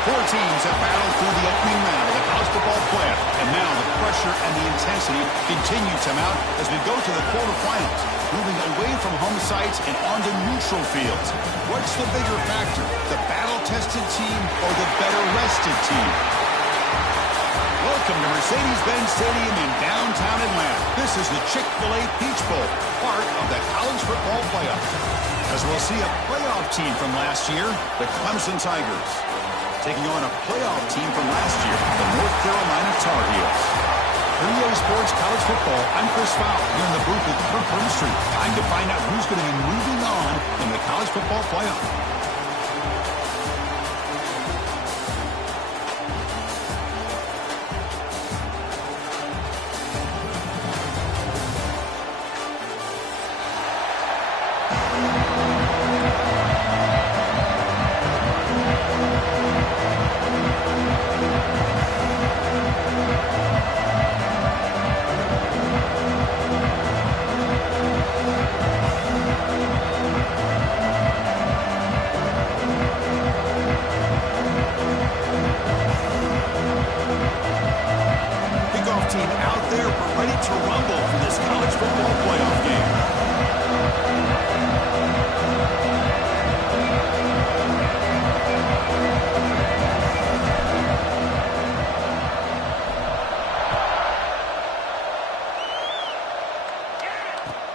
Four teams have battled through the opening round of the college football playoff, and now the pressure and the intensity continue to mount as we go to the quarterfinals, moving away from home sites and onto neutral fields. What's the bigger factor, the battle-tested team or the better-rested team? Welcome to Mercedes-Benz Stadium in downtown Atlanta. This is the Chick-fil-A Peach Bowl, part of the college football playoff. As we'll see a playoff team from last year, the Clemson Tigers, taking on a playoff team from last year, the North Carolina Tar Heels. For EA Sports College Football, I'm Chris Fowler here in the booth with Kirk Street. Time to find out who's going to be moving on in the college football playoff.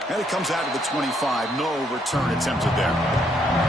And it comes out of the 25. No return attempted there.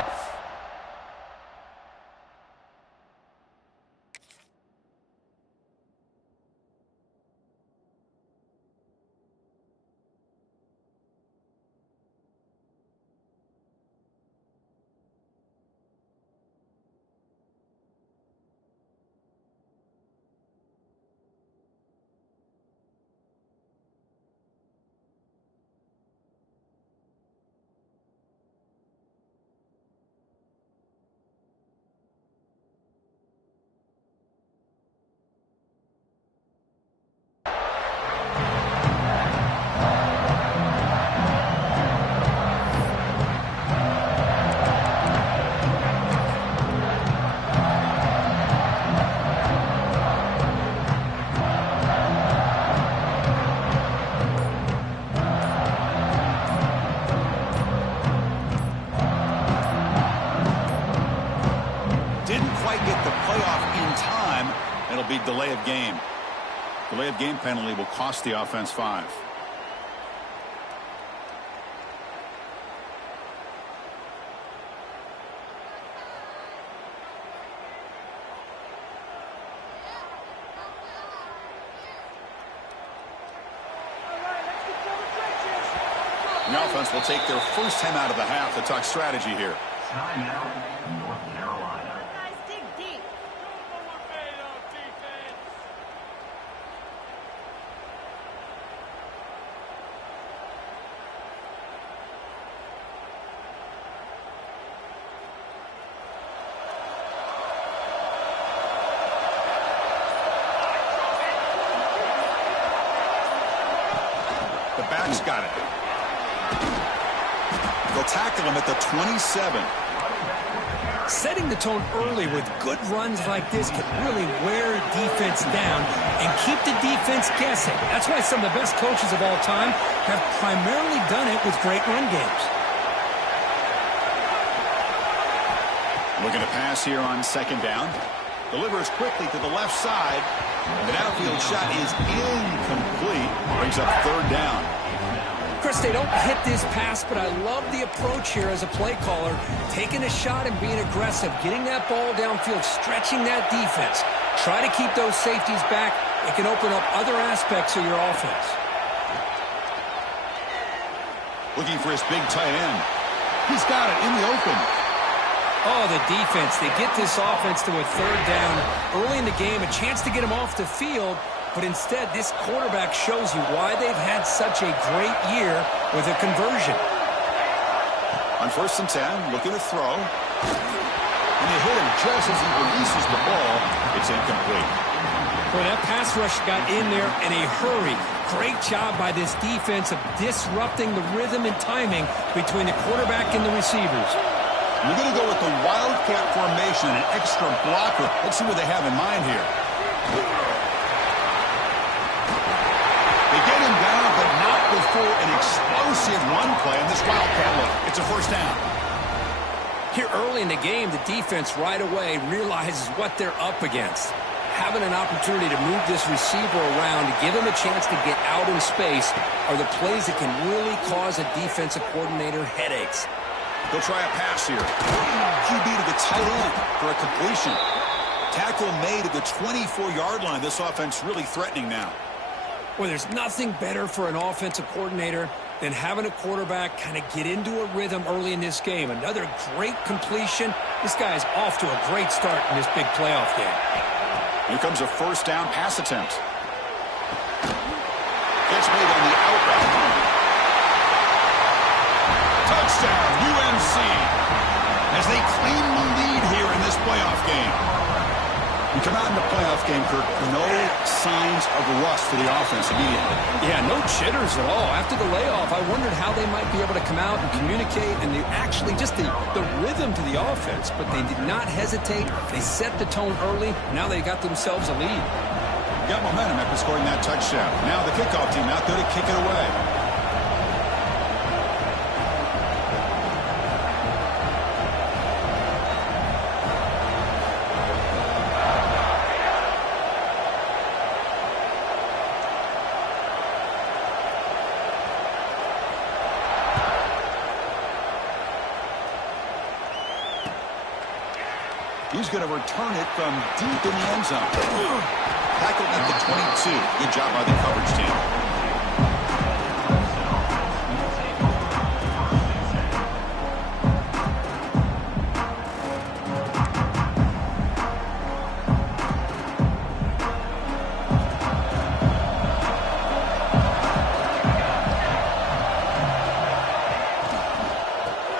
It'll be delay of game. Delay of game penalty will cost the offense 5. The offense will take their first time out of the half to talk strategy here. Timeout, North Carolina. The back's got it. They'll tackle him at the 27. Setting the tone early with good runs like this can really wear defense down and keep the defense guessing. That's why some of the best coaches of all time have primarily done it with great run games. Looking to pass here on second down. Delivers quickly to the left side. The downfield shot is incomplete. Brings up third down. Chris, they don't hit this pass, but I love the approach here as a play caller. Taking a shot and being aggressive, getting that ball downfield, stretching that defense. Try to keep those safeties back. It can open up other aspects of your offense. Looking for his big tight end. He's got it in the open. Oh, the defense. They get this offense to a third down early in the game, a chance to get him off the field. But instead, this quarterback shows you why they've had such a great year with a conversion. On 1st and 10, looking to throw. And they hit him just as he releases the ball. It's incomplete. Boy, that pass rush got in there in a hurry. Great job by this defense of disrupting the rhythm and timing between the quarterback and the receivers. We're going to go with the wildcat formation, an extra blocker. Let's see what they have in mind here. They get him down, but not before an explosive run play on this wildcat look. It's a first down. Here early in the game, the defense right away realizes what they're up against. Having an opportunity to move this receiver around, to give him a chance to get out in space, are the plays that can really cause a defensive coordinator headaches. They'll try a pass here. QB to the tight end for a completion. Tackle made at the 24-yard line. This offense really threatening now. Well, there's nothing better for an offensive coordinator than having a quarterback kind of get into a rhythm early in this game. Another great completion. This guy's off to a great start in this big playoff game. Here comes a first down pass attempt. Catch made on the out route. Touchdown, UNC. As they claim the lead here in this playoff game. We come out in the playoff game, Kirk, no signs of rust for the offense immediately. Yeah, no jitters at all. After the layoff, I wondered how they might be able to come out and communicate, and they actually just the rhythm to the offense, but they did not hesitate. They set the tone early. Now they got themselves a lead. Got momentum after scoring that touchdown. Now the kickoff team out there to kick it away. He's going to return it from deep in the end zone. Tackled at the 22. Good job by the coverage team.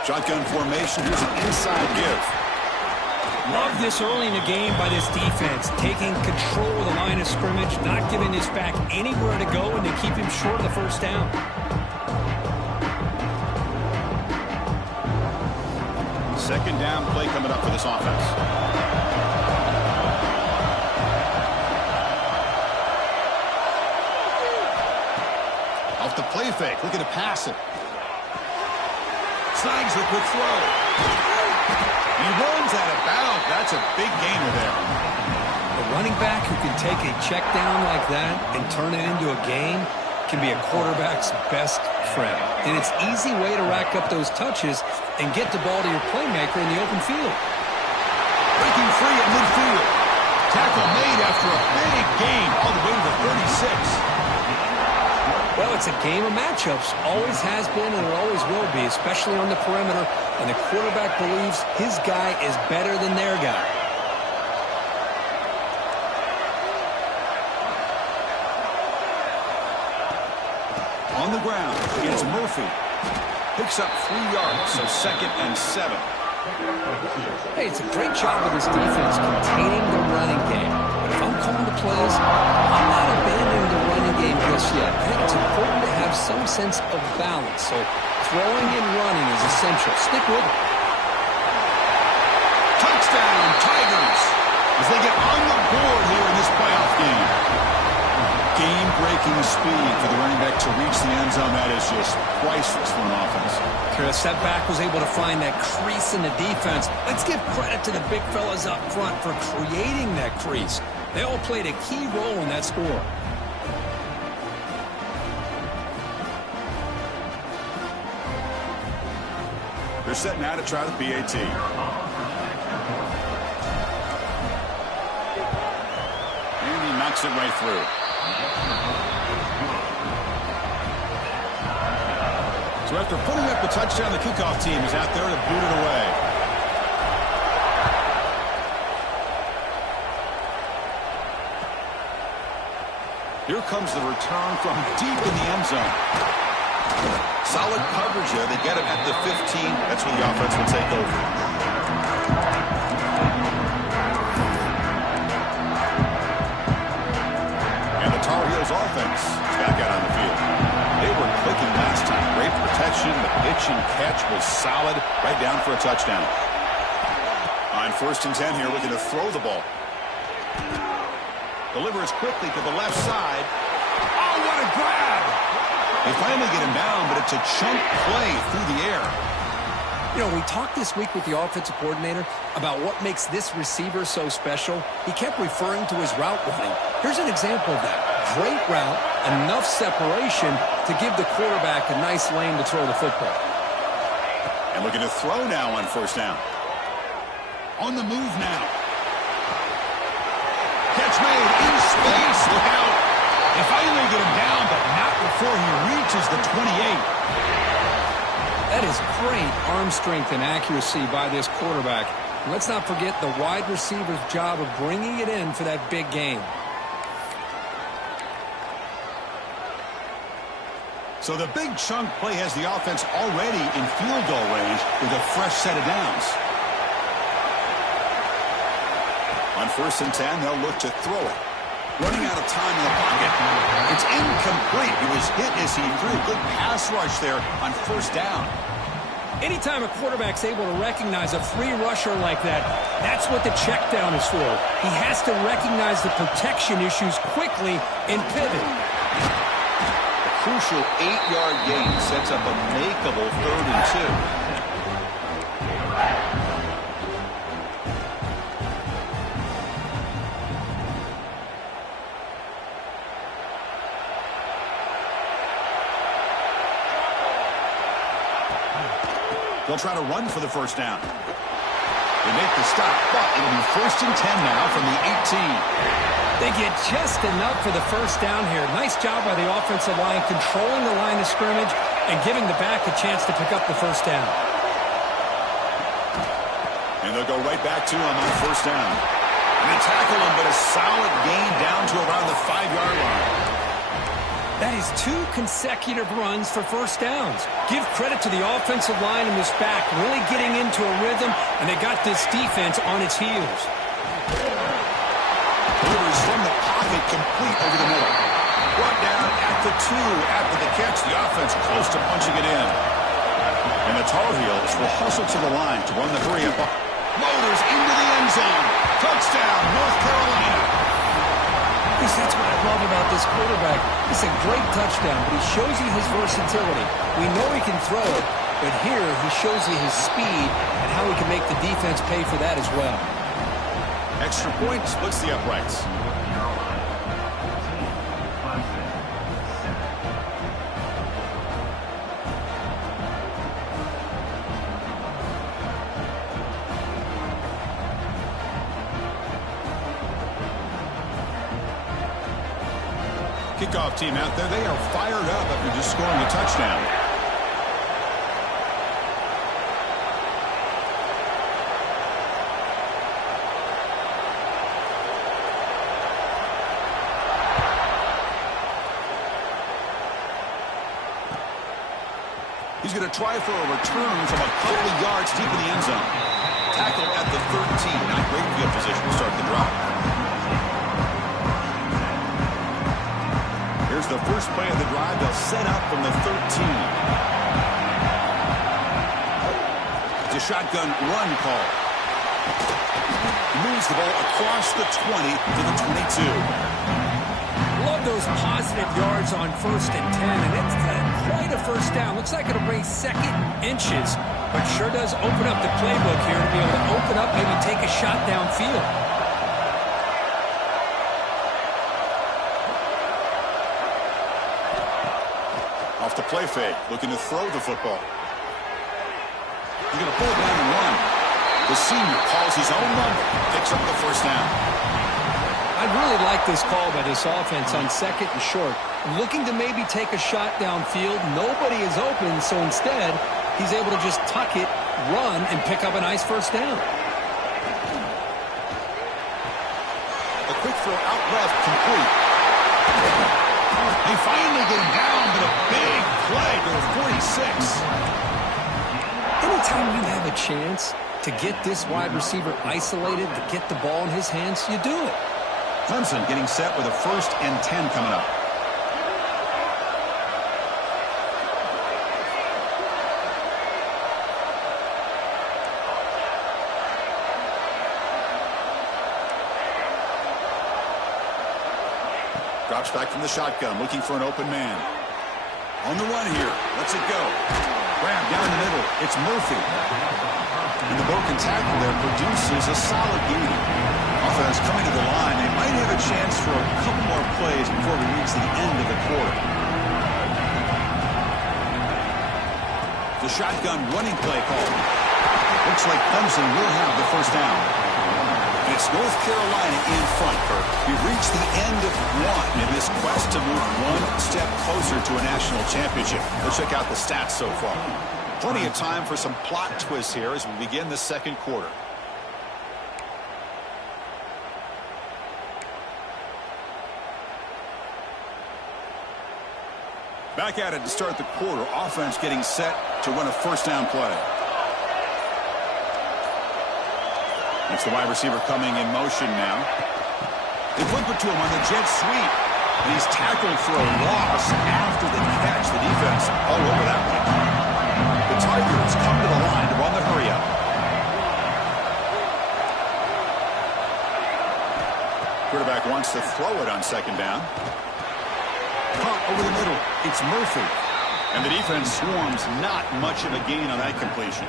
Shotgun formation. Here's an inside give. Love this early in the game by this defense, taking control of the line of scrimmage, not giving this back anywhere to go, and to keep him short of the first down. Second down play coming up for this offense. Off the play fake, looking to pass it. Snags the quick throw. He runs out of bounds. That's a big gainer there. A running back who can take a check down like that and turn it into a game can be a quarterback's best friend. And it's an easy way to rack up those touches and get the ball to your playmaker in the open field. Breaking free at midfield. Tackle made after a big gain all the way to the 36. Well, it's a game of matchups. Always has been and it always will be, especially on the perimeter. And the quarterback believes his guy is better than their guy. On the ground, it's Murphy. Picks up 3 yards, so 2nd and 7. Hey, it's a great job of this defense containing the running game. But if I'm calling the plays, I'm not abandoning the running game just yet. I think it's important to have some sense of balance. So throwing and running is essential. Stick with it. Touchdown, Tigers, as they get on the board here in this playoff game. Game-breaking speed for the running back to reach the end zone. That is just priceless for an offense. Chris, that back was able to find that crease in the defense. Let's give credit to the big fellas up front for creating that crease. They all played a key role in that score. They're set now to try the PAT. And he knocks it right through. So after putting up the touchdown, the kickoff team is out there to boot it away. Here comes the return from deep in the end zone. Solid coverage there. They get him at the 15. That's where the offense will take over. And the Tar Heels Eagles offense is back out on the field. They were clicking last time. Great protection. The pitch and catch was solid. Right down for a touchdown. On 1st and 10 here, looking to throw the ball. Delivers quickly to the left side. Oh, what a grab! They finally get him down, but it's a chunk play through the air. You know, we talked this week with the offensive coordinator about what makes this receiver so special. He kept referring to his route running. Here's an example of that. Great route, enough separation to give the quarterback a nice lane to throw the football. And looking to throw now on 1st down. On the move now. Catch made in space. Look out. They finally get him down, but not before he reaches the 28. That is great arm strength and accuracy by this quarterback. And let's not forget the wide receiver's job of bringing it in for that big game. So the big chunk play has the offense already in field goal range with a fresh set of downs. On 1st and 10, they'll look to throw it. Running out of time in the pocket. It's incomplete. He was hit as he threw. Good pass rush there on 1st down. Anytime a quarterback's able to recognize a free rusher like that, that's what the check down is for. He has to recognize the protection issues quickly and pivot. A crucial 8-yard gain sets up a makeable 3rd and 2. They'll try to run for the 1st down. They make the stop, but it'll be 1st and 10 now from the 18. They get just enough for the 1st down here. Nice job by the offensive line, controlling the line of scrimmage and giving the back a chance to pick up the 1st down. And they'll go right back to him on 1st down. And they tackle him, but a solid gain down to around the 5-yard line. That is 2 consecutive runs for 1st downs. Give credit to the offensive line and this back, really getting into a rhythm, and they got this defense on its heels. Delivers from the pocket, complete over the middle. Brought down at the 2 after the catch. The offense close to punching it in. And the Tar Heels will hustle to the line to run the 3-up. Motors into the end zone. Touchdown, North Carolina. That's what I love about this quarterback. It's a great touchdown, but he shows you his versatility. We know he can throw it, but here he shows you his speed and how he can make the defense pay for that as well. Extra point splits the uprights. Kickoff team out there, they are fired up after just scoring a touchdown. He's going to try for a return from a couple of yards deep in the end zone. Tackle at the 13. Not great field position to start the drive. Here's the first play of the drive. They'll set up from the 13. It's a shotgun run call. Moves the ball across the 20 to the 22. Love those positive yards on 1st and 10, and it's quite a 1st down. Looks like it'll bring 2nd inches, but sure does open up the playbook here to be able to open up, maybe take a shot downfield. Off the play fake, looking to throw the football. He's going to pull it down and run. The senior calls his own number, picks up the 1st down. I really like this call by this offense on 2nd and short. Looking to maybe take a shot downfield. Nobody is open, so instead, he's able to just tuck it, run, and pick up a nice 1st down. A quick throw out left, complete. They finally get him down, but a big play to the 46. Anytime you have a chance to get this wide receiver isolated, to get the ball in his hands, you do it. Clemson getting set with a 1st and 10 coming up. Drops back from the shotgun, looking for an open man. On the run here. Lets it go. Grab down the middle. It's Murphy. And the broken tackle there produces a solid gain. Offense coming to the line. They might have a chance for a couple more plays before we reach the end of the quarter. The shotgun running play call. Looks like Clemson will have the first down. And it's North Carolina in front, Kirk. We've reached the end of one in this quest to move one step closer to a national championship. Let's check out the stats so far. Plenty of time for some plot twists here as we begin the second quarter. Back at it to start the quarter. Offense getting set to run a first down play. It's the wide receiver coming in motion now. They flip it to him on the jet sweep. And he's tackled for a loss after the catch. The defense all over that one. The Tigers come to the line to run the hurry up. Quarterback wants to throw it on second down. Caught over the middle. It's Murphy. And the defense swarms. Not much of a gain on that completion.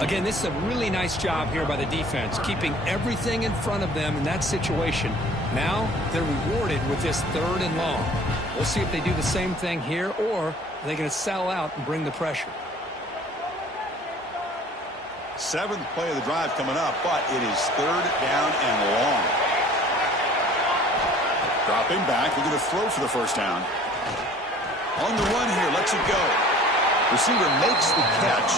Again, this is a really nice job here by the defense, keeping everything in front of them in that situation. Now they're rewarded with this 3rd and long. We'll see if they do the same thing here, or are they going to sell out and bring the pressure. 7th play of the drive coming up, but it is 3rd down and long. Dropping back, looking to throw for the first down. On the run here, lets it go. Receiver makes the catch.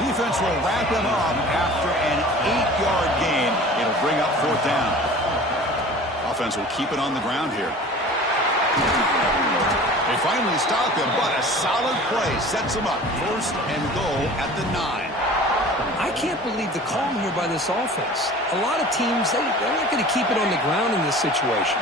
Defense will wrap him up after an 8-yard gain. It'll bring up 4th down. Offense will keep it on the ground here. They finally stop him, but a solid play sets him up. 1st and goal at the 9. I can't believe the call here by this offense. A lot of teams, they're not going to keep it on the ground in this situation.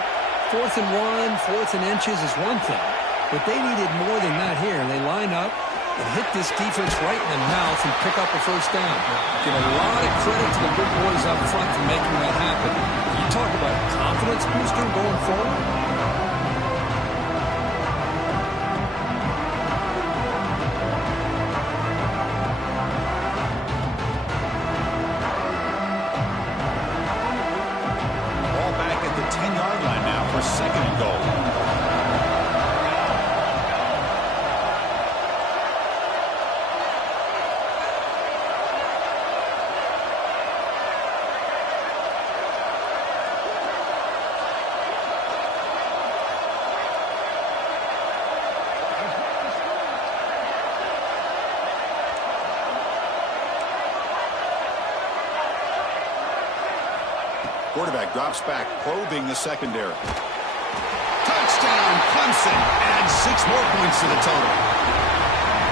4th and 1, 4th and inches is one thing. But they needed more than that here, and they line up and hit this defense right in the mouth and pick up a first down. Give a lot of credit to the big boys up front for making that happen. You talk about a confidence booster going forward. Quarterback drops back, probing the secondary. Touchdown, Clemson. Adds 6 more points to the total.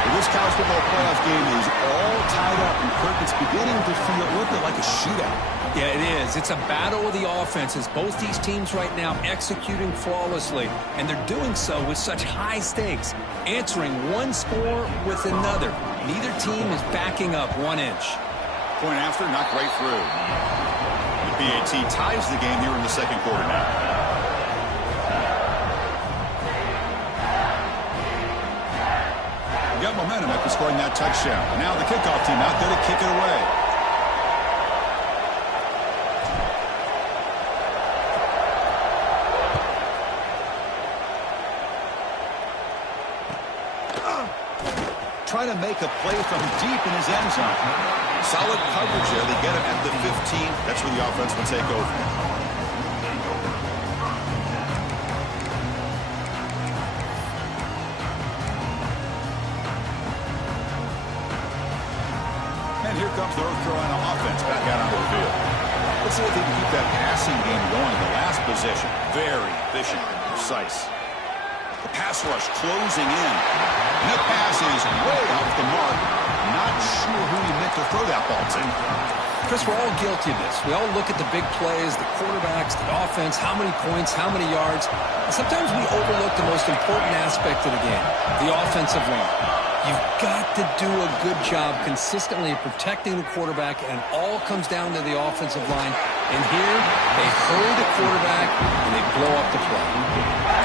Well, this college football playoff game is all tied up, and Kirk, it's beginning to feel a little bit like a shootout. Yeah, it is. It's a battle of the offenses. Both these teams right now executing flawlessly, and they're doing so with such high stakes, answering one score with another. Neither team is backing up 1 inch. Point after, knocked right through. BAT ties the game here in the second quarter now. Got momentum after scoring that touchdown. Now the kickoff team out there to kick it away. Trying to make a play from deep in his end zone. Solid coverage there. They get him at the 15. That's where the offense will take over. And here comes the North Carolina offense back out onto the field. Let's see if they can keep that passing game going. The last possession, very efficient and precise. The pass rush closing in. And that pass is way off the mark. Not sure who he meant to throw that ball to. Chris, we're all guilty of this. We all look at the big plays, the quarterbacks, the offense, how many points, how many yards. And sometimes we overlook the most important aspect of the game, the offensive line. You've got to do a good job consistently protecting the quarterback, and it all comes down to the offensive line. And here, they hurry the quarterback, and they blow up the play.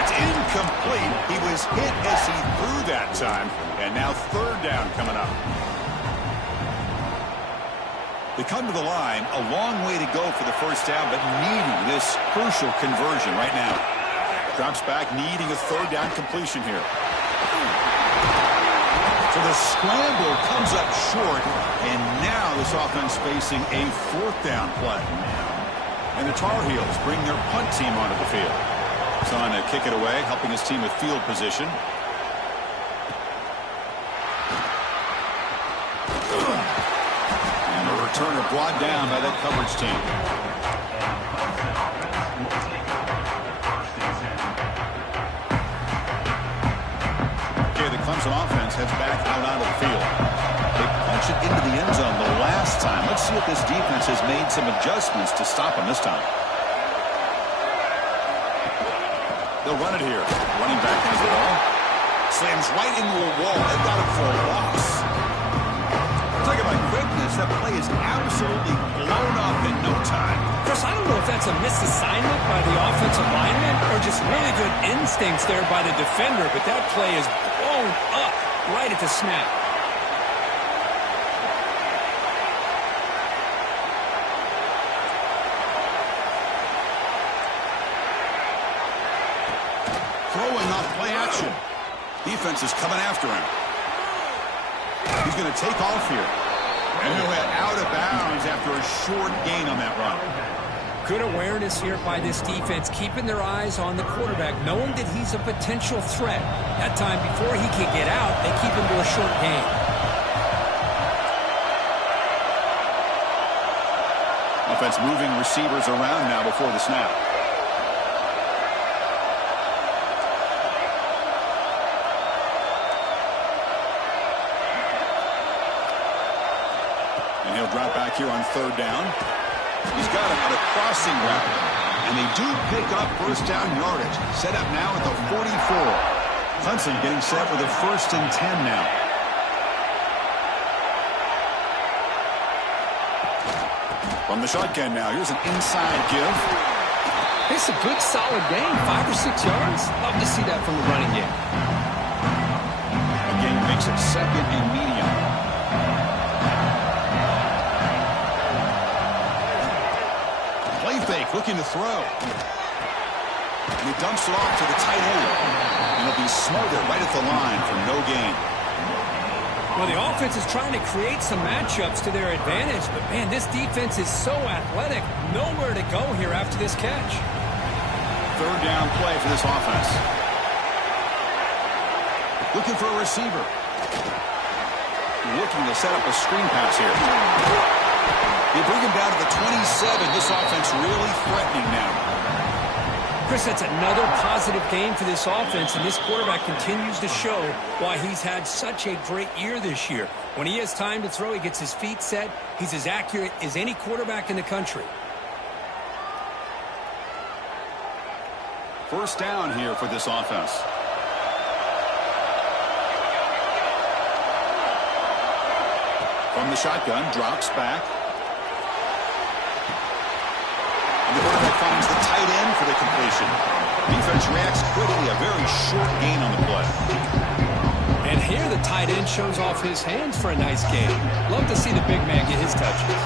It's incomplete. He was hit as he threw that time. And now third down coming up. They come to the line, a long way to go for the first down, but needing this crucial conversion right now. Drops back, needing a third down completion here. So the scramble comes up short, and now this offense facing a fourth down play. And the Tar Heels bring their punt team onto the field. He's on to kick it away, helping his team with field position. And the returner brought down by that coverage team. Clemson offense heads back out onto the field. They punch it into the end zone the last time. Let's see if this defense has made some adjustments to stop them this time. They'll run it here. Running back has the ball. Slams right into a wall. They've got it for a loss. Talk about quickness. That play is absolutely blown up in no time. Chris, I don't know if that's a misassignment by the offensive lineman or just really good instincts there by the defender, but that play is blown up right at the snap. Throwing off play action. Defense is coming after him. He's going to take off here. And he'll head out of bounds after a short gain on that run. Good awareness here by this defense, keeping their eyes on the quarterback, knowing that he's a potential threat. That time, before he can get out, they keep him to a short gain. Offense moving receivers around now before the snap. And he'll drop back here on third down. He's got him on a crossing route. And they do pick up first down yardage. Set up now at the 44. Clemson getting set for the 1st and 10 now. From the shotgun now, here's an inside give. It's a good, solid gain, 5 or 6 yards. Love to see that from the running game. Again, makes it 2nd and medium. Play fake, looking to throw. And he dumps it off to the tight end. And he'll be smothered right at the line for no gain. Well, the offense is trying to create some matchups to their advantage, but, man, this defense is so athletic. Nowhere to go here after this catch. Third down play for this offense. Looking for a receiver. Looking to set up a screen pass here. They bring him down to the 27. This offense really threatening now. Chris, that's another positive game for this offense, and this quarterback continues to show why he's had such a great year this year. When he has time to throw, he gets his feet set. He's as accurate as any quarterback in the country. First down here for this offense. From the shotgun, drops back. And the quarterback finds the tight end for the completion. Defense reacts quickly, a very short gain on the play. And here the tight end shows off his hands for a nice gain. Love to see the big man get his touches.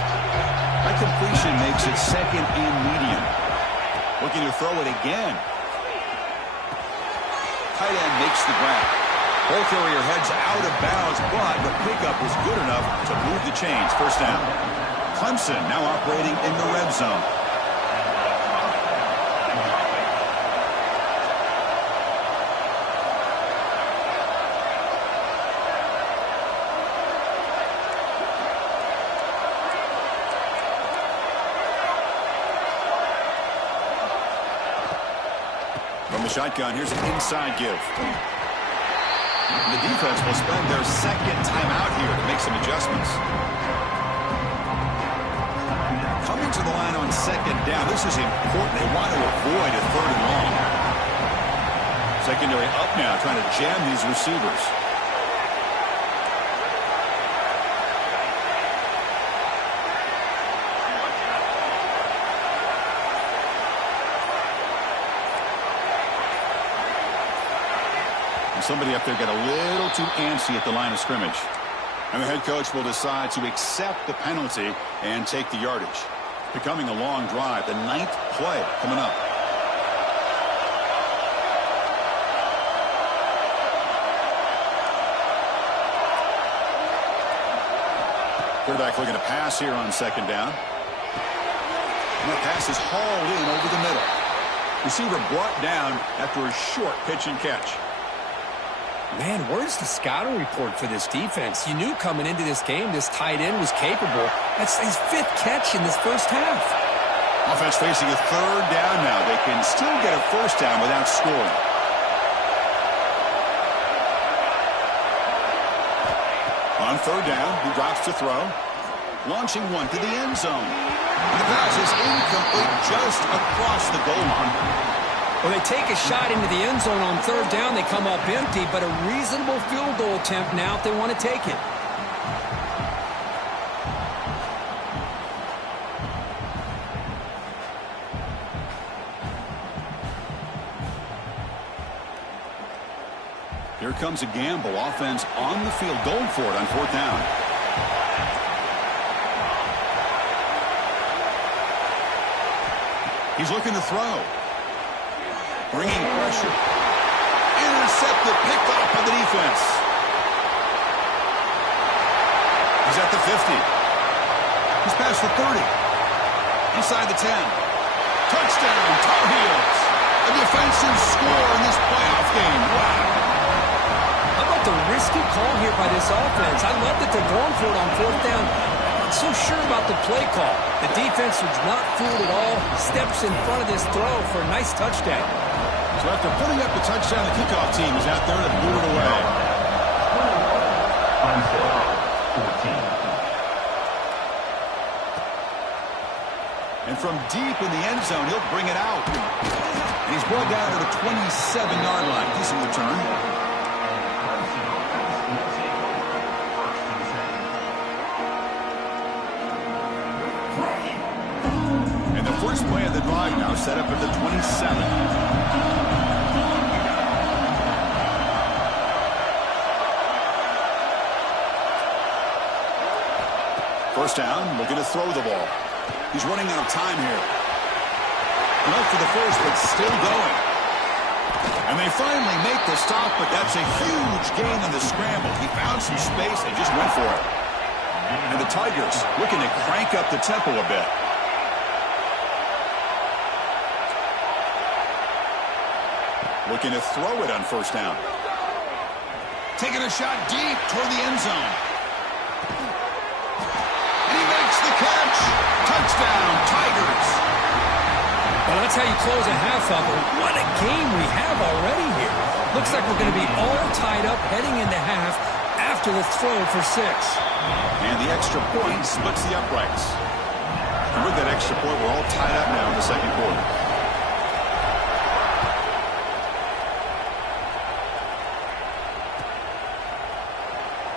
That completion makes it 2nd and medium. Looking to throw it again. Tight end makes the grab. Ball carrier heads out of bounds, but the pickup was good enough to move the chains. First down. Clemson now operating in the red zone. From the shotgun, here's an inside give. The defense will spend their 2nd time out here to make some adjustments. Coming to the line on 2nd down, this is important. They want to avoid a 3rd and long. Secondary up now, trying to jam these receivers. Somebody up there got a little too antsy at the line of scrimmage. And the head coach will decide to accept the penalty and take the yardage. Becoming a long drive, the 9th play coming up. Quarterback looking to pass here on 2nd down. And that pass is hauled in over the middle. Receiver brought down after a short pitch and catch. Man, where's the scouting report for this defense? You knew coming into this game this tight end was capable. That's his 5th catch in this first half. Offense facing a 3rd down now. They can still get a 1st down without scoring. On 3rd down, he drops to throw. Launching one to the end zone. And the pass is incomplete just across the goal line. Well, they take a shot into the end zone on 3rd down. They come up empty, but a reasonable field goal attempt now if they want to take it. Here comes a gamble. Offense on the field, going for it on 4th down. He's looking to throw. Bringing pressure. Intercepted, picked off by the defense. He's at the 50. He's past the 30. Inside the 10. Touchdown, Tar Heels. A defensive score in this playoff game. Wow. How about the risky call here by this offense? I love that they're going for it on 4th down. I'm not so sure about the play call. The defense was not fooled at all. Steps in front of this throw for a nice touchdown. So after putting up the touchdown, the kickoff team is out there to boot it away. And from deep in the end zone, he'll bring it out. And he's brought down to the 27-yard line. Decent return. And the first play of the drive now set up at the 27. First down, looking to throw the ball. He's running out of time here. Enough for the first, but still going. And they finally make the stop, but that's a huge gain on the scramble. He found some space and just went for it. And the Tigers looking to crank up the tempo a bit. Looking to throw it on 1st down. Taking a shot deep toward the end zone. The catch. Touchdown, Tigers. Well, that's how you close a half up. What a game we have already here. Looks like we're going to be all tied up heading into half after the throw for 6. And the extra point splits the uprights. And with that extra point, we're all tied up now in the 2nd quarter.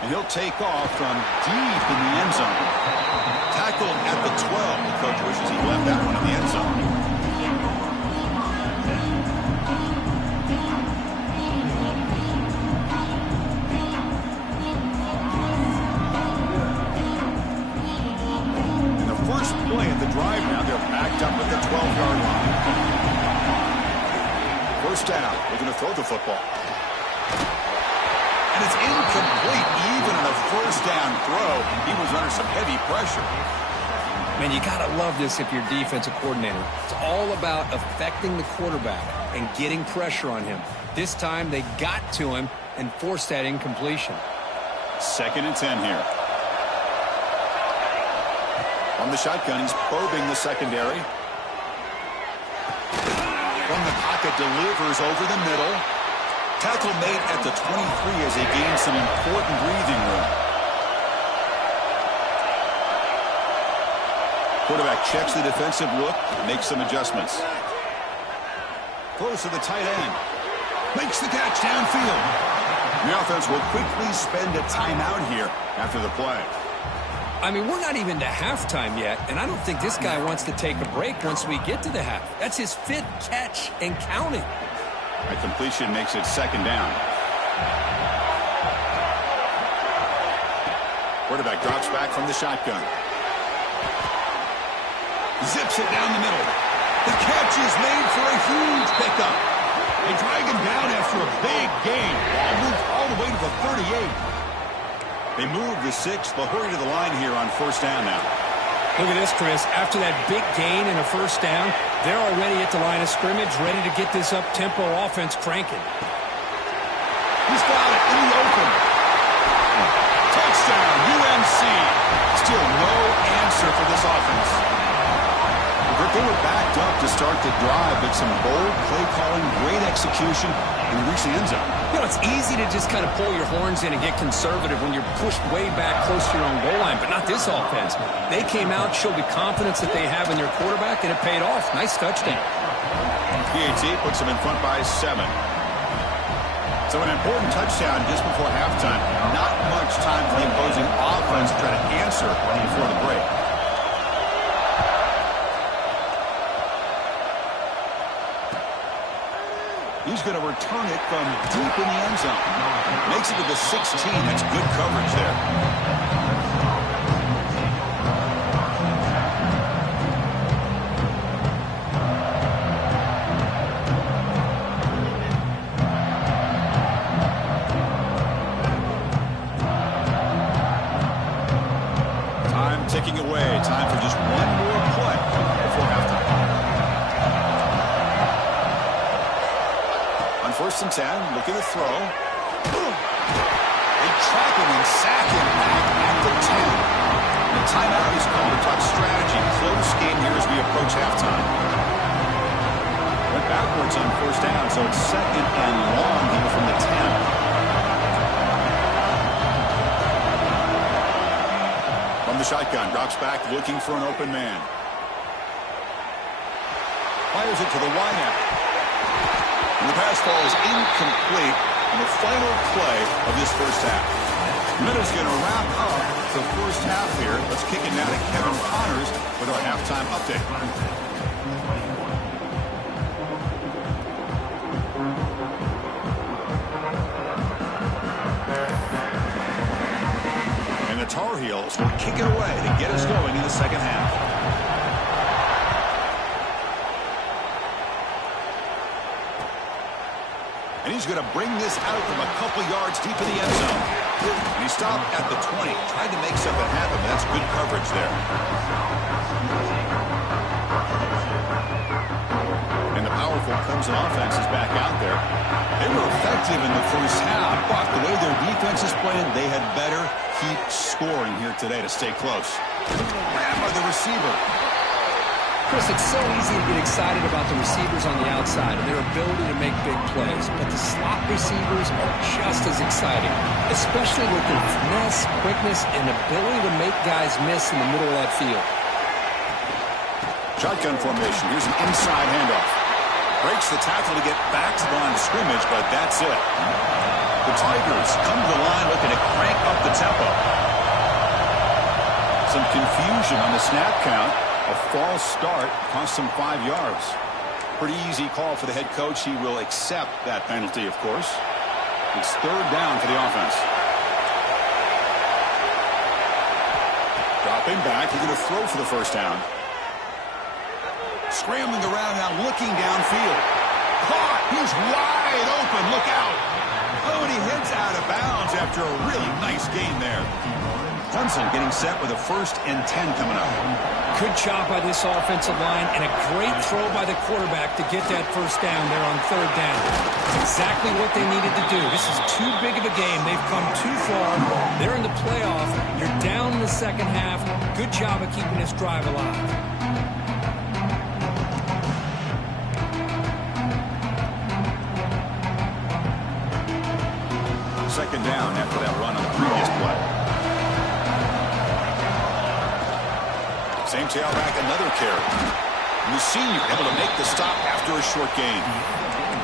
And he'll take off from deep in the end zone. Tackled at the 12. The coach wishes he left that one in the end zone. And the first play at the drive now, they're backed up at the 12-yard line. First down, looking to throw the football. And it's incomplete. Even in a 1st down throw, he was under some heavy pressure. Man, you got to love this if you're defensive coordinator. It's all about affecting the quarterback and getting pressure on him. This time they got to him and forced that incompletion. 2nd and 10 here. From the shotgun, he's probing the secondary. From the pocket, delivers over the middle. Tackle made at the 23 as he gains some important breathing room. Quarterback checks the defensive look, makes some adjustments. Throws to the tight end. Makes the catch downfield. The offense will quickly spend a timeout here after the play. I mean, we're not even to halftime yet, and I don't think this guy wants to take a break once we get to the half. That's his 5th catch and counting. That completion makes it 2nd down. Quarterback drops back from the shotgun. Zips it down the middle. The catch is made for a huge pickup. They drag him down after a big gain. Ball moved all the way to the 38. They move the 6th. They'll hurry to the line here on first down now. Look at this, Chris. After that big gain and a first down, they're already at the line of scrimmage, ready to get this up-tempo offense cranking. He's got it in the open. Touchdown, UNC. Still no answer for this offense. They were backed up to start the drive, but some bold play calling, great execution, and reach the end zone. You know, it's easy to just kind of pull your horns in and get conservative when you're pushed way back close to your own goal line, but not this offense. They came out, showed the confidence that they have in their quarterback, and it paid off. Nice touchdown. PAT puts them in front by 7. So an important touchdown just before halftime. Not much time for the opposing offense to try to answer before the break. He's going to return it from deep in the end zone. Makes it to the 16. That's good coverage there. Time ticking away. Time for just one more play before halftime. First and 10, look at the throw. They track him and sack him back at the 10. The timeout is called to talk strategy. Close game here as we approach halftime. Went backwards on first down, so it's second and long here from the 10. From the shotgun, drops back looking for an open man. Fires it to the wideout. And the pass ball is incomplete on the final play of this first half. Minute's going to wrap up the first half here. Let's kick it now to Kevin Connors with our halftime update. And the Tar Heels will kick it away to get us going in the second half. And he's going to bring this out from a couple yards deep in the end zone. And he stopped at the 20. Tried to make something happen, but that's good coverage there. And the powerful Clemson offense is back out there. They were effective in the first half, but the way their defense is playing, they had better keep scoring here today to stay close. Ran by the receiver. Chris, it's so easy to get excited about the receivers on the outside and their ability to make big plays, but the slot receivers are just as exciting, especially with their finesse, quickness, and ability to make guys miss in the middle of that field. Shotgun formation. Here's an inside handoff. Breaks the tackle to get back to the line of scrimmage, but that's it. The Tigers come to the line looking to crank up the tempo. Some confusion on the snap count. A false start cost him 5 yards. Pretty easy call for the head coach. He will accept that penalty, of course. It's third down for the offense. Dropping back. He's going to throw for the first down. Scrambling around now, looking downfield. Caught. He's wide open. Look out. Oh, and he heads out of bounds after a really nice gain there. Clemson getting set with a 1st and 10 coming up. Good job by this offensive line and a great throw by the quarterback to get that first down there on third down. Exactly what they needed to do. This is too big of a game. They've come too far. They're in the playoff. You're down in the second half. Good job of keeping this drive alive. Second down after that run on the previous play. Same tailback, another carry. And the senior able to make the stop after a short gain.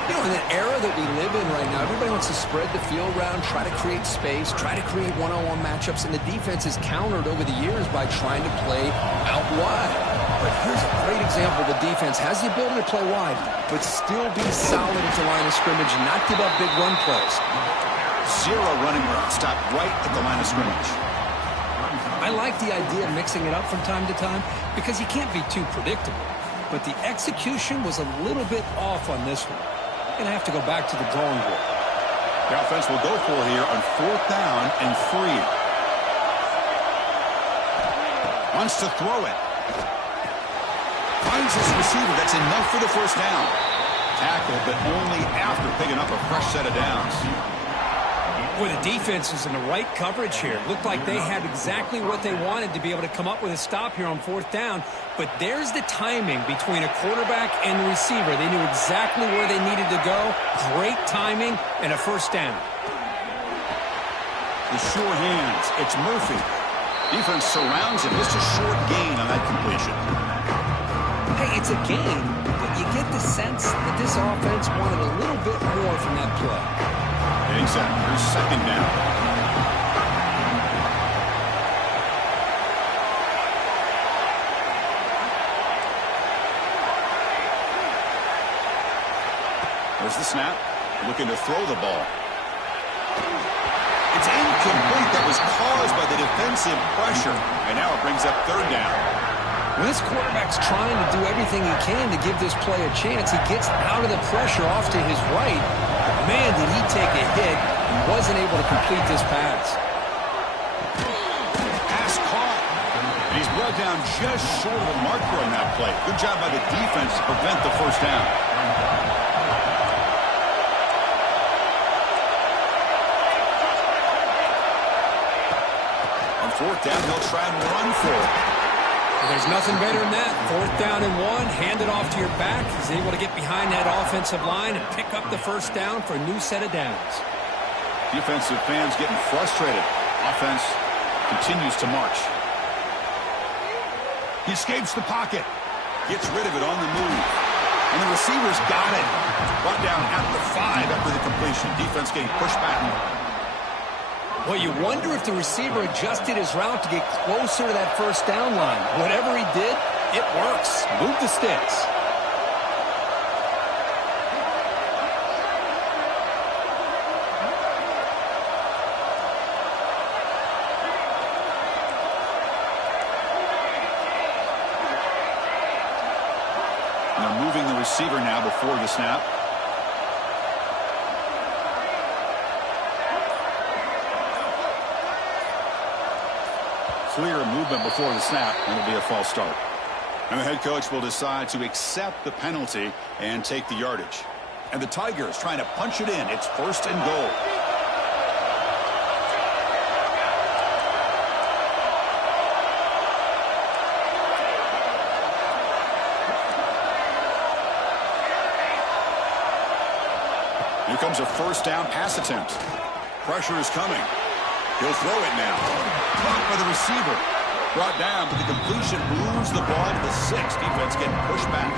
You know, in the era that we live in right now, everybody wants to spread the field around, try to create space, try to create one-on-one matchups, and the defense is countered over the years by trying to play out wide. But here's a great example. The defense has the ability to play wide, but still be solid at the line of scrimmage and not give up big run plays. Zero running room. Stopped right at the line of scrimmage. I like the idea of mixing it up from time to time because you can't be too predictable. But the execution was a little bit off on this one. Going to have to go back to the drawing board. The offense will go for it here on 4th down and 3. Wants to throw it. Finds his receiver. That's enough for the first down. Tackle, but only after picking up a fresh set of downs. Boy, the defense was in the right coverage here. Looked like they had exactly what they wanted to be able to come up with a stop here on 4th down. But there's the timing between a quarterback and the receiver. They knew exactly where they needed to go. Great timing and a first down. The sure hands. It's Murphy. Defense surrounds him. Just a short gain on that completion. Hey, it's a gain, but you get the sense that this offense wanted a little bit more from that play. Getting set. Here's 2nd down. There's the snap. Looking to throw the ball. It's incomplete. That was caused by the defensive pressure. And now it brings up 3rd down. When this quarterback's trying to do everything he can to give this play a chance, he gets out of the pressure off to his right. Man, did he take a hit and wasn't able to complete this pass. Pass caught. And he's brought down just short of the marker on that play. Good job by the defense to prevent the first down. On 4th down, they'll try and run for it. There's nothing better than that. 4th down and 1. Hand it off to your back. He's able to get behind that offensive line and pick up the first down for a new set of downs. Defensive fans getting frustrated. Offense continues to march. He escapes the pocket. Gets rid of it on the move. And the receiver's got it. Brought down at the 5 after the completion. Defense getting pushed back. Well, you wonder if the receiver adjusted his route to get closer to that first down line. Whatever he did, it works. Move the sticks. And they're moving the receiver now before the snap. Clear movement before the snap, and it'll be a false start. And the head coach will decide to accept the penalty and take the yardage. And the Tigers trying to punch it in. It's 1st and goal. Here comes a first down pass attempt. Pressure is coming. He'll throw it now. Caught by the receiver. Brought down, but the completion moves the ball to the 6. Defense getting pushed back.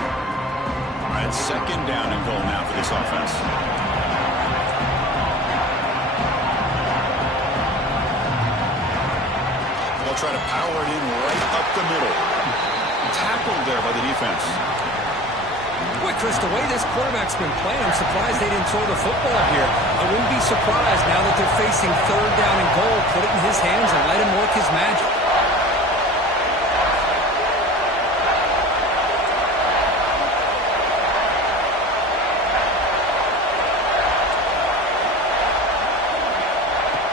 All right, 2nd down and goal now for this offense. They'll try to power it in right up the middle. Tackled there by the defense. Boy, Chris, the way this quarterback's been playing, I'm surprised they didn't throw the football here. I wouldn't be surprised now that they're facing 3rd down and goal. Put it in his hands and let him work his magic.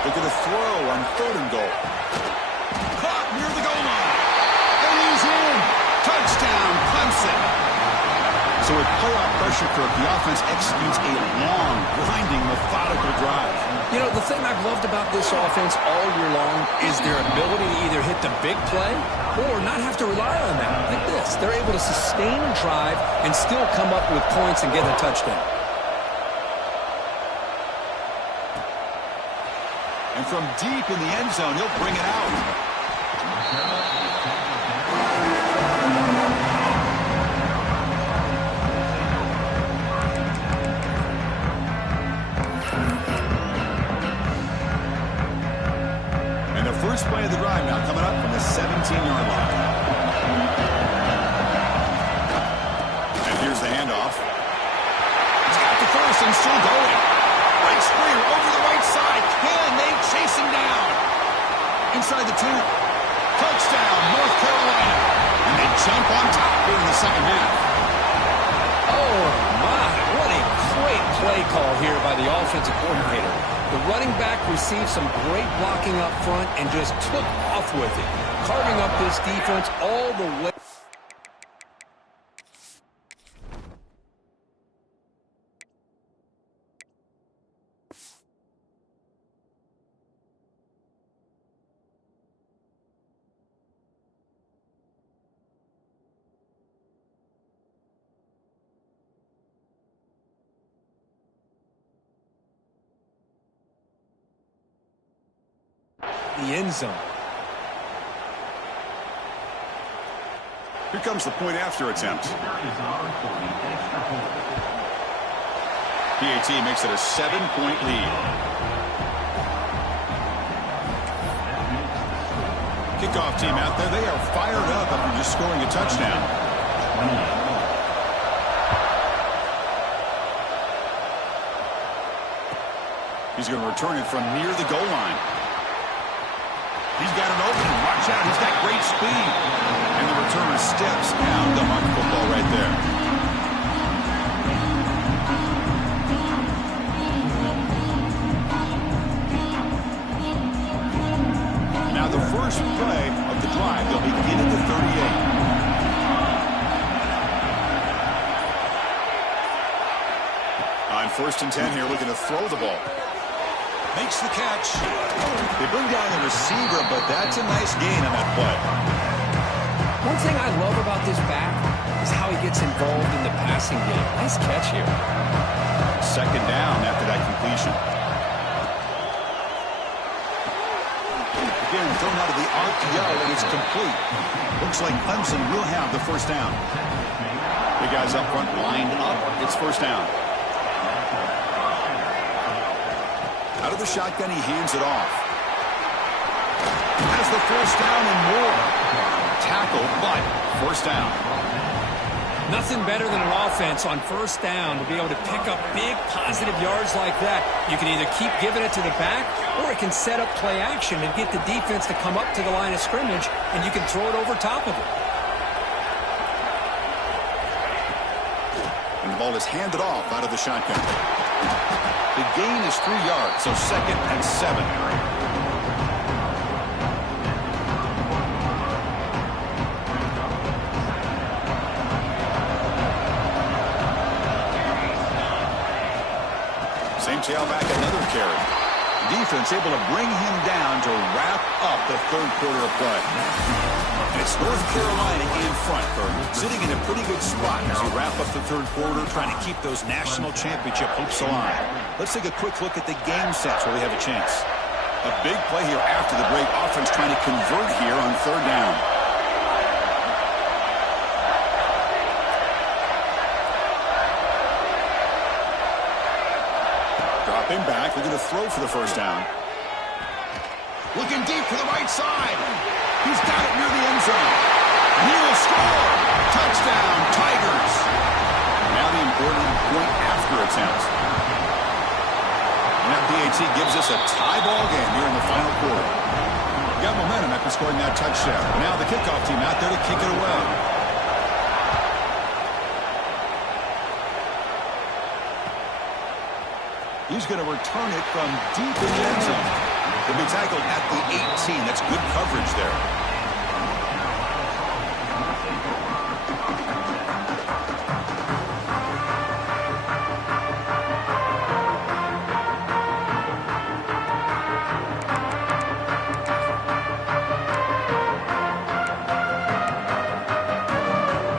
Look at the throw on 3rd and goal. Caught near the goal line. And he's in. Touchdown, Clemson. So with playoff pressure, Kirk, the offense executes a long, grinding, methodical drive. You know, the thing I've loved about this offense all year long is their ability to either hit the big play or not have to rely on that. Like this. They're able to sustain a drive and still come up with points and get a touchdown. And from deep in the end zone, he'll bring it out. First play of the drive now coming up from the 17-yard line. And here's the handoff. He's got the first and still going. Breaks free over the right side. Can they chase him down? Inside the 2. Touchdown, North Carolina. And they jump on top here in the second half. Oh, my. What a great play call here by the offensive coordinator. The running back received some great blocking up front and just took off with it, carving up this defense all the way. The end zone. Here comes the point after attempt. PAT makes it a 7-point lead. Kickoff team out there, they are fired up after just scoring a touchdown. He's going to return it from near the goal line. He's got an opening. Watch out. He's got great speed. And the returner steps down to mark football right there. Now the first play of the drive. They'll begin at the 38. On 1st and 10 here, looking to throw the ball. Makes the catch. They bring down the receiver, but that's a nice gain on that play. One thing I love about this back is how he gets involved in the passing game. Nice catch here. Second down after that completion. Again, thrown out of the RPO, and it's complete. Looks like Clemson will have the first down. The guys up front lined up. It's first down. Out of the shotgun, he hands it off. Has the first down and more. Tackle, but first down. Nothing better than an offense on first down to be able to pick up big positive yards like that. You can either keep giving it to the back, or it can set up play action and get the defense to come up to the line of scrimmage, and you can throw it over top of it. And the ball is handed off out of the shotgun. The gain is 3 yards, so 2nd and 7. Same tailback, another carry. Defense able to bring him down to wrap up the 3rd quarter of play. And it's North Carolina in front, sitting in a pretty good spot as you wrap up the 3rd quarter, trying to keep those national championship hopes alive. Let's take a quick look at the game sets where we have a chance. A big play here after the break. Offense trying to convert here on 3rd down. Dropping back. They're going to throw for the first down. Looking deep to the right side. He's got it near the end zone. And he will score. Touchdown, Tigers. Now the important point after attempt. And that PAT gives us a tie ball game here in the final quarter. Got momentum after scoring that touchdown. Now the kickoff team out there to kick it away. He's going to return it from deep in the end zone. He'll be tackled at the 18. That's good coverage there.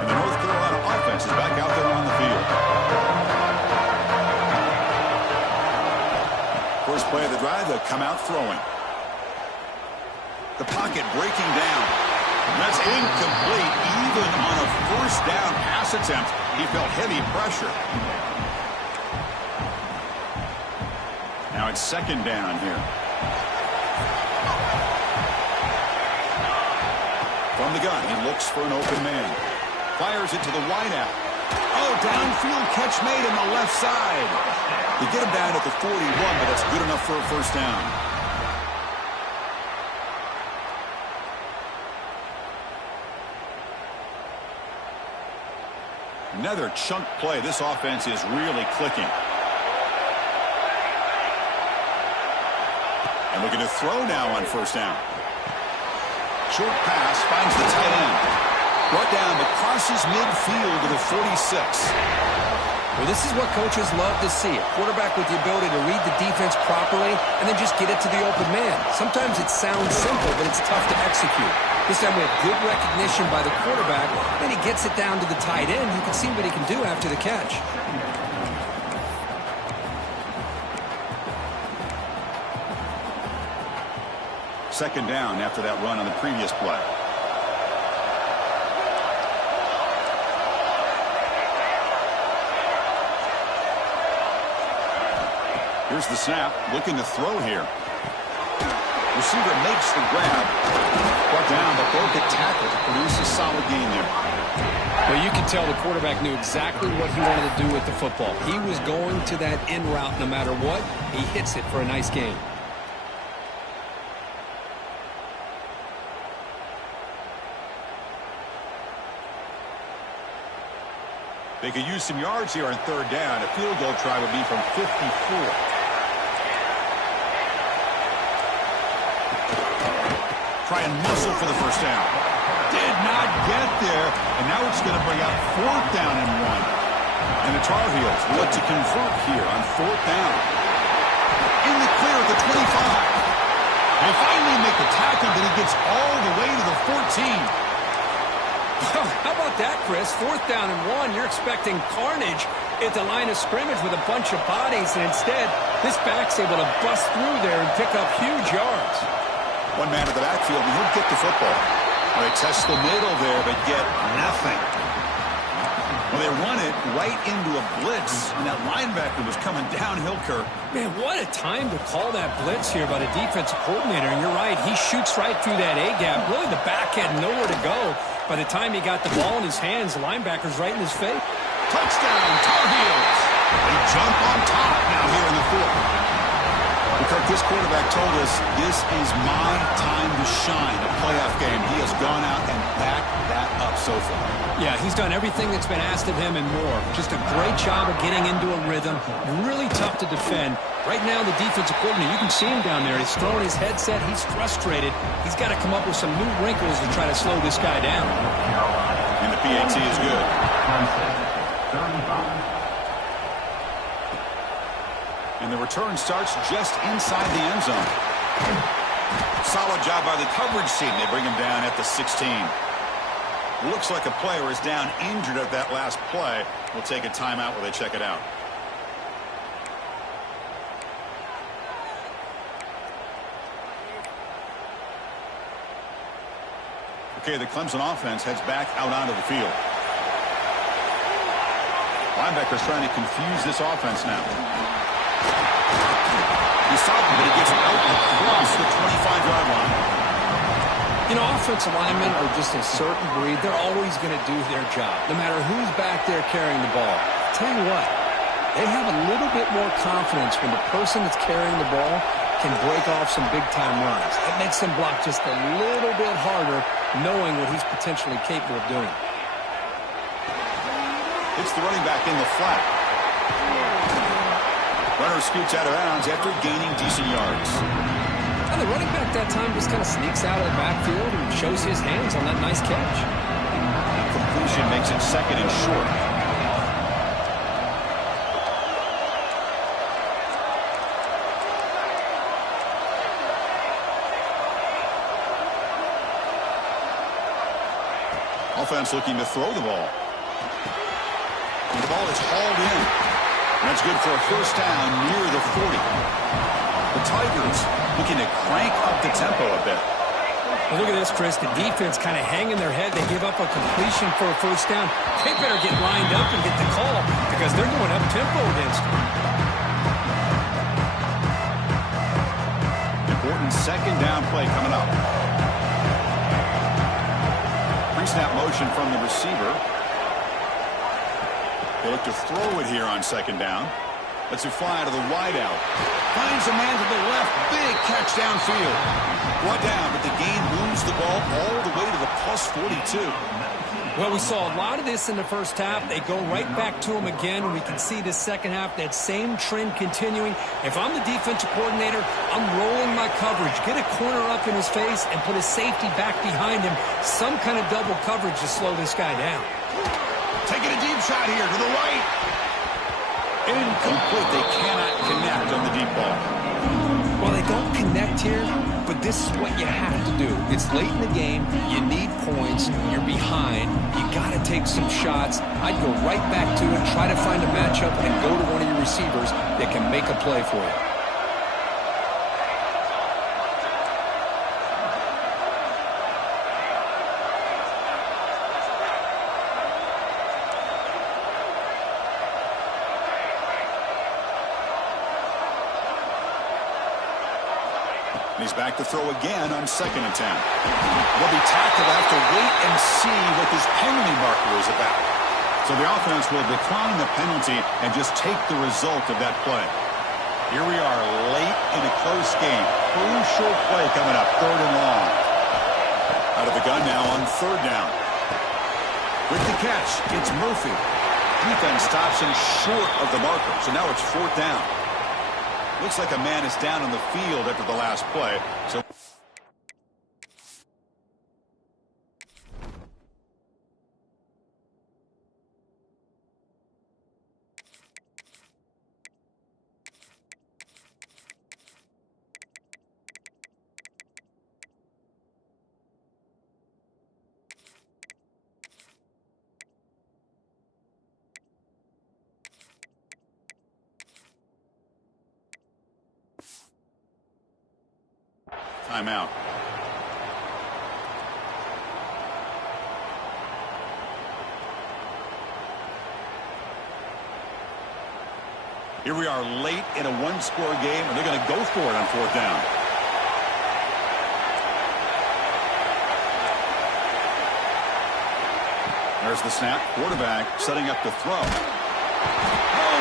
And the North Carolina offense is back out there on the field. First play of the drive, they'll come out throwing. The pocket breaking down. That's incomplete. Even on a first down pass attempt, he felt heavy pressure. Now it's 2nd down here. From the gun, he looks for an open man. Fires it to the wideout. Oh, downfield catch made on the left side. They get him down at the 41, but that's good enough for a first down. Another chunk play. This offense is really clicking. And looking to throw now on first down. Short pass finds the tight end. Brought down but crosses midfield to the 46. Well, this is what coaches love to see. A quarterback with the ability to read the defense properly and then just get it to the open man. Sometimes it sounds simple, but it's tough to execute. This time we have good recognition by the quarterback, and he gets it down to the tight end. You can see what he can do after the catch. Second down after that run on the previous play. Here's the snap, looking to throw here. Receiver makes the grab. Brought down, but broke a tackle to produce a solid gain there. Well, you can tell the quarterback knew exactly what he wanted to do with the football. He was going to that in route no matter what. He hits it for a nice gain. They could use some yards here on third down. A field goal try would be from 54. Try and muscle for the first down. Did not get there, and now it's going to bring out fourth down and 1. And the Tar Heels look to convert here on fourth down. In the clear at the 25. They finally make the tackle, but he gets all the way to the 14. How about that, Chris? Fourth down and 1. You're expecting carnage at the line of scrimmage with a bunch of bodies, and instead, this back's able to bust through there and pick up huge yards. One man at the backfield, and he'll get the football. Well, they test the middle there, but get nothing. Well, they run it right into a blitz, and that linebacker was coming downhill, Kirk. Man, what a time to call that blitz here by the defensive coordinator. And you're right, he shoots right through that A-gap. Really, the back had nowhere to go. By the time he got the ball in his hands, the linebacker's right in his face. Touchdown, Tar Heels. They jump on top now here in the fourth. Kirk, this quarterback told us this is my time to shine, a playoff game. He has gone out and backed that up so far. Yeah, he's done everything that's been asked of him and more. Just a great job of getting into a rhythm. Really tough to defend. Right now, the defensive coordinator, you can see him down there. He's throwing his headset. He's frustrated. He's got to come up with some new wrinkles to try to slow this guy down. And the PAT is good. And the return starts just inside the end zone. Solid job by the coverage team. They bring him down at the 16. Looks like a player is down injured at that last play. We'll take a timeout while they check it out. Okay, the Clemson offense heads back out onto the field. Linebacker's trying to confuse this offense now. He's stopped, but he gets out across the 25-yard line. You know, offensive linemen are just a certain breed. They're always going to do their job, no matter who's back there carrying the ball. I'll tell you what, they have a little bit more confidence when the person that's carrying the ball can break off some big-time runs. It makes them block just a little bit harder, knowing what he's potentially capable of doing. It's the running back in the flat. Runner scoots out of bounds after gaining decent yards. And the running back that time just kind of sneaks out of the backfield and shows his hands on that nice catch. Completion makes it second and short. Offense looking to throw the ball. And the ball is hauled in. And that's good for a first down near the 40. The Tigers looking to crank up the tempo a bit. Well, look at this, Chris. The defense kind of hanging their head. They give up a completion for a first down. They better get lined up and get the call because they're going up tempo against them. Important second down play coming up. Pre-snap motion from the receiver. They look to throw it here on second down. Lets it fly out of the wideout. Finds a man to the left. Big catch downfield. Brought down, but the gain moves the ball all the way to the plus 42. Well, we saw a lot of this in the first half. They go right back to him again, and we can see the second half, that same trend continuing. If I'm the defensive coordinator, I'm rolling my coverage. Get a corner up in his face and put a safety back behind him. Some kind of double coverage to slow this guy down. Taking a deep shot here to the right. Incomplete. They cannot connect on the deep ball. Well, they don't connect here, but this is what you have to do. It's late in the game. You need points. You're behind. You got to take some shots. I'd go right back to it, try to find a matchup, and go to one of your receivers that can make a play for you. He's back to throw again on second attempt. They'll be tackled. Have to wait and see what this penalty marker is about. So the offense will decline the penalty and just take the result of that play. Here we are late in a close game. Crucial play coming up, third and long. Out of the gun now on third down. With the catch, it's Murphy. Defense stops him short of the marker, so now it's fourth down. Looks like a man is down on the field after the last play. So timeout. Here we are late in a one-score game, and they're going to go for it on fourth down. There's the snap. Quarterback setting up to throw. Oh,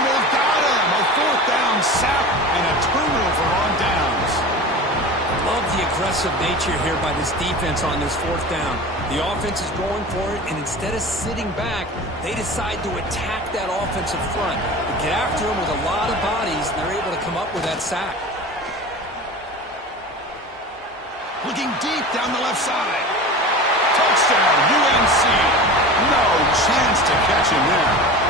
they've got him! A fourth down sack and a turnover on downs. Love the aggressive nature here by this defense on this fourth down. The offense is going for it, and instead of sitting back, they decide to attack that offensive front. They get after him with a lot of bodies, and they're able to come up with that sack. Looking deep down the left side. Touchdown, UNC. No chance to catch him there.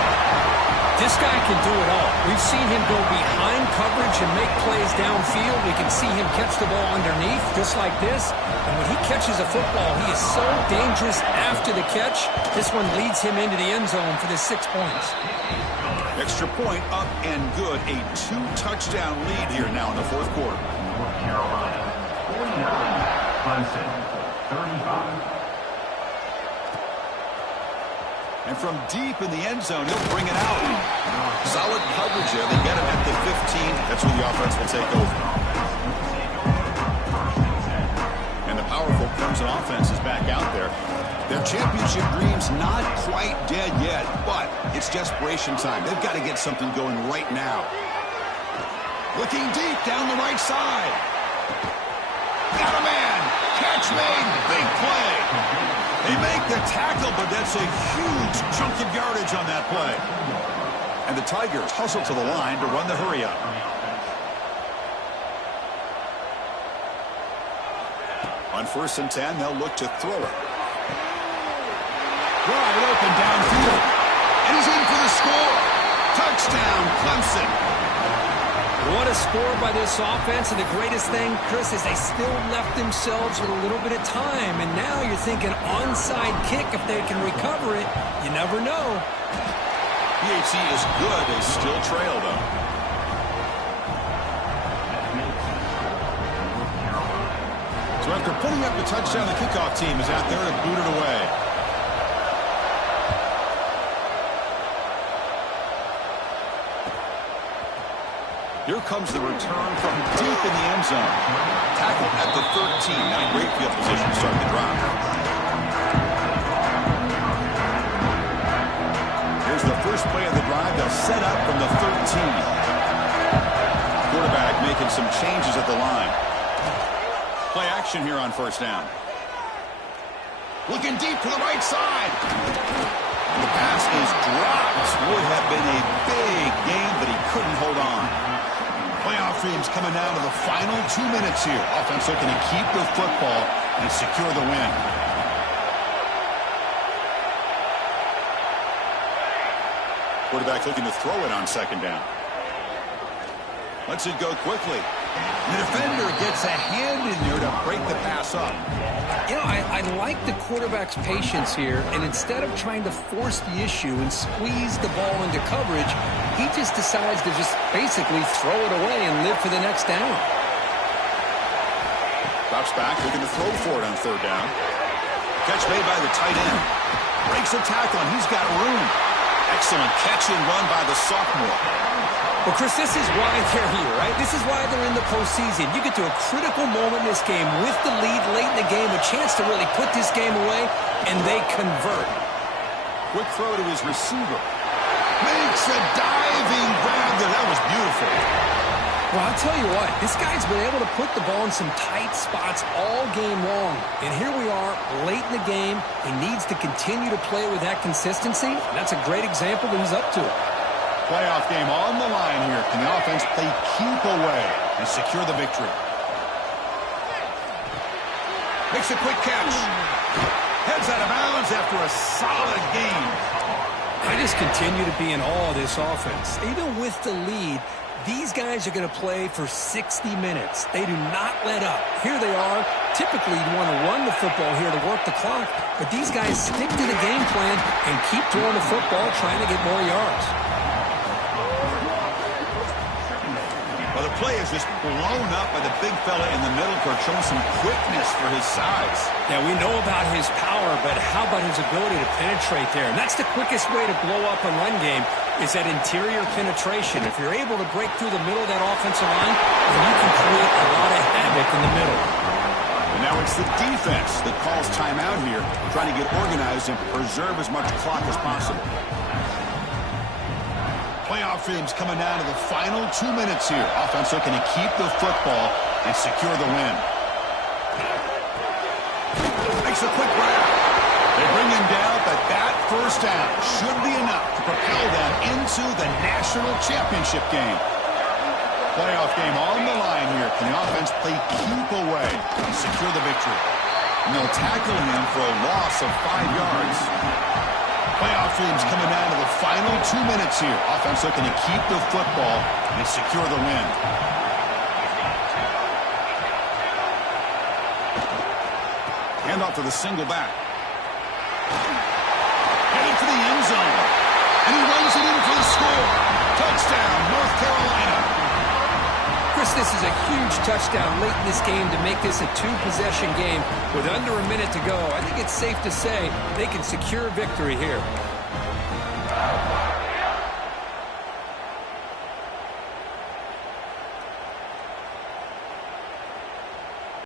This guy can do it all. We've seen him go behind coverage and make plays downfield. We can see him catch the ball underneath, just like this. And when he catches a football, he is so dangerous after the catch. This one leads him into the end zone for the 6 points. Extra point up and good. A 2-touchdown lead here now in the fourth quarter. North Carolina, 49, Clemson, 35. And from deep in the end zone, he'll bring it out. Solid coverage there. They get him at the 15. That's where the offense will take over. And the powerful Clemson offense is back out there. Their championship dreams not quite dead yet, but it's desperation time. They've got to get something going right now. Looking deep down the right side. Got a man. Catch made. Big play. They make the tackle, but that's a huge chunk of yardage on that play. And the Tigers hustle to the line to run the hurry-up. On 1st and 10, they'll look to throw it. Wide open downfield. And he's in for the score. Touchdown, Clemson. What a score by this offense, and the greatest thing, Chris, is they still left themselves with a little bit of time, and now you're thinking onside kick if they can recover it. You never know. PHC is good. They still trail, though. So after putting up the touchdown, the kickoff team is out there to boot it away. Here comes the return from deep in the end zone. Tackle at the 13. Now great field position to start the drive. Here's the first play of the drive. set up from the 13. Quarterback making some changes at the line. Play action here on first down. Looking deep to the right side. The pass is dropped. Would have been a big game, but he couldn't hold on. Playoff dreams coming down to the final 2 minutes here. Offense looking to keep the football and secure the win. Quarterback looking to throw it on second down. Lets it go quickly. The defender gets a hand in there to break the pass up. You know, I like the quarterback's patience here, and instead of trying to force the issue and squeeze the ball into coverage, he just decides to just basically throw it away and live for the next down. Drops back, looking to throw for it on third down. Catch made by the tight end. Breaks a tackle, and he's got room. Excellent catch and run by the sophomore. Well, Chris, this is why they're here, right? This is why they're in the postseason. You get to a critical moment in this game with the lead late in the game, a chance to really put this game away, and they convert. Quick throw to his receiver. Makes a diving grab there. That was beautiful. Well, I'll tell you what, this guy's been able to put the ball in some tight spots all game long. And here we are, late in the game. He needs to continue to play with that consistency. That's a great example that he's up to. Playoff game on the line here. Can the offense play keep away and secure the victory? Makes a quick catch. Heads out of bounds after a solid game. I just continue to be in awe of this offense. Even with the lead, these guys are going to play for 60 minutes. They do not let up. Here they are. Typically, you want to run the football here to work the clock, but these guys stick to the game plan and keep throwing the football, trying to get more yards. Well, the play is just blown up by the big fella in the middle for showing some quickness for his size. Yeah, we know about his power, but how about his ability to penetrate there? And that's the quickest way to blow up a run game is that interior penetration. If you're able to break through the middle of that offensive line, then you can create a lot of havoc in the middle. And now it's the defense that calls timeout here, trying to get organized and preserve as much clock as possible. Playoff dreams coming down to the final 2 minutes here. Offense looking to keep the football and secure the win. Makes a quick grab. They bring him down, but that first down should be enough to propel them into the national championship game. Playoff game on the line here. Can the offense play keep away and secure the victory? And they'll tackle him for a loss of 5 yards. Playoff dreams coming down to the final 2 minutes here. Offense looking to keep the football and secure the win. Handoff to the single back. Headed for the end zone. And he runs it in for the score. Touchdown, North Carolina. Chris, this is a huge touchdown late in this game to make this a two-possession game with under a minute to go. I think it's safe to say they can secure victory here.